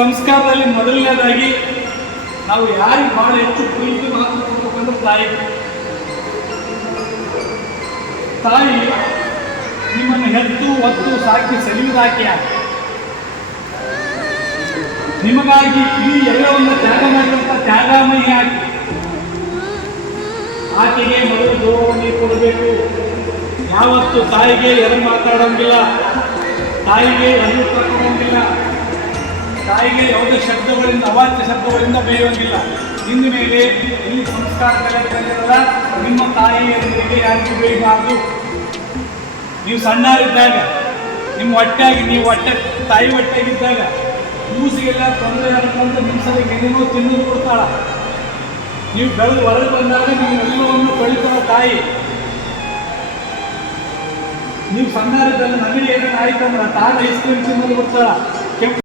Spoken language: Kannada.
ಸಂಸ್ಕಾರದಲ್ಲಿ ಮೊದಲನೇದಾಗಿ ನಾವು ಯಾರಿಗೆ ಭಾಳ ಹೆಚ್ಚು ಪ್ರೀತಿ ಮಾತು ಕೊಡಬೇಕಂದ್ರೆ ತಾಯಿ ನಿಮ್ಮನ್ನು ಹೆತ್ತು ಒತ್ತು ಸಾಕಿ ಸೆಳೆಯುವುದಾಕೆ ನಿಮಗಾಗಿ ಇಡೀ ಎಲ್ಲವನ್ನು ತ್ಯಾಗ ಮಾಡಿದಂಥ ತ್ಯಾಗಮಯಿ ಆಕೆಗೆ ಮೊದಲು ಗೌರವವನ್ನು ಕೊಡಬೇಕು. ಯಾವತ್ತು ತಾಯಿಗೆ ಎರಡು ಮಾತಾಡೋಂಗಿಲ್ಲ, ತಾಯಿಗೆ ಎಲ್ಲೂ ತಗೊಳ್ಳೋಂಗಿಲ್ಲ, ತಾಯಿಗೆ ಯಾವುದೇ ಶಬ್ದಗಳಿಂದ ಅವಾಚ್ಯ ಶಬ್ದಗಳಿಂದ ಬೇಯೋಂಗಿಲ್ಲ. ಇಂದ ಮೇಲೆ ಇಲ್ಲಿ ಸಂಸ್ಕಾರ ಕಲಿಯಲ್ಲ. ನಿಮ್ಮ ತಾಯಿಯೊಂದಿಗೆ ಯಾರಿಗೂ ಬೇಯಬಾರ್ದು. ನೀವು ಸಣ್ಣರಿದ್ದಾಗ ನಿಮ್ಮ ಹೊಟ್ಟೆಯಾಗಿ ನೀವು ತಾಯಿ ಹೊಟ್ಟೆಗಿದ್ದಾಗ ಕೂಸಿಗೆಲ್ಲ ತೊಂದರೆ ಅಂತ ನಿಮ್ಮ ಸಲ ಏನೇನೋ ತಿನ್ನೋದು ಕೊಡ್ತಾಳ. ನೀವು ಬೆಳೆದು ಹೊರಗೆ ಬಂದಾಗ ನೀವು ಎಲ್ಲವನ್ನು ತೊಳಿತಾಳ ತಾಯಿ. ನೀವು ಸಣ್ಣರಿದ್ದಾಗ ನಮಗೆ ಏನೇನು ಆಯ್ತು ಅಂದ್ರೆ ತಾಯಿ ಐಸ್ ಕ್ರೀಮ್ ತಿನ್ನೋದು ಕೊಡ್ತಾಳ.